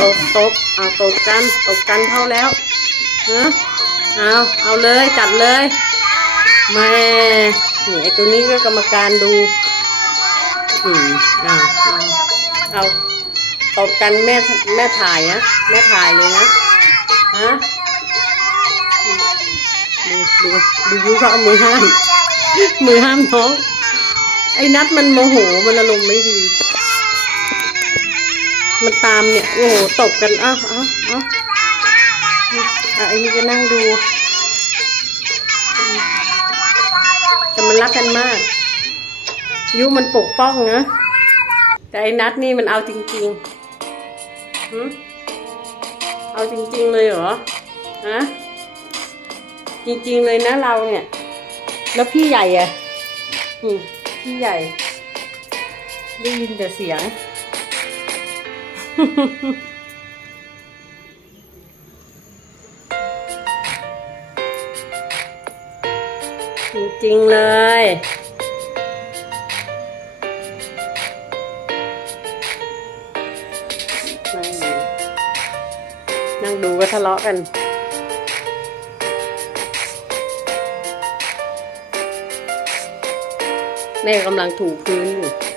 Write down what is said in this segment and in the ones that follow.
ตบตบเอาตบกันตบกันเข้าแล้วฮะเอาเอาเลยจัดเลยแม่นี่ไอตัวนี้ก็กรรมการดู อืมอ่าเอาเอาตบกันแม่แม่ถ่ายนะแม่ถ่ายเลยนะฮะดูดูดูยูเขาเอามือห้าม มือห้ามน้อง ไอ้นัดมันโมโหมันอารมณ์ไม่ดี มันตามเนี่ย โอ้โหตบกันอ้าเอ้าเอ้าอะไอ้นี่ก็นั่งดูแต่มันรักกันมาก ยุมันปกป้องนะแต่ไอ้นัดนี่มันเอาจริงๆหึเอาจริงๆเลยเหรอฮะจริงๆเลยนะเราเนี่ย แล้วพี่ใหญ่อะพี่ใหญ่ ได้ยินแต่เสียง จริงๆเลยนั่งดูก็ทะเลาะกันแม่กำลังถูพื้นอยู่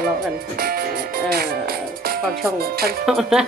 ทะเลาะกันเอ่อเข้าช่องเข้าช่องนะ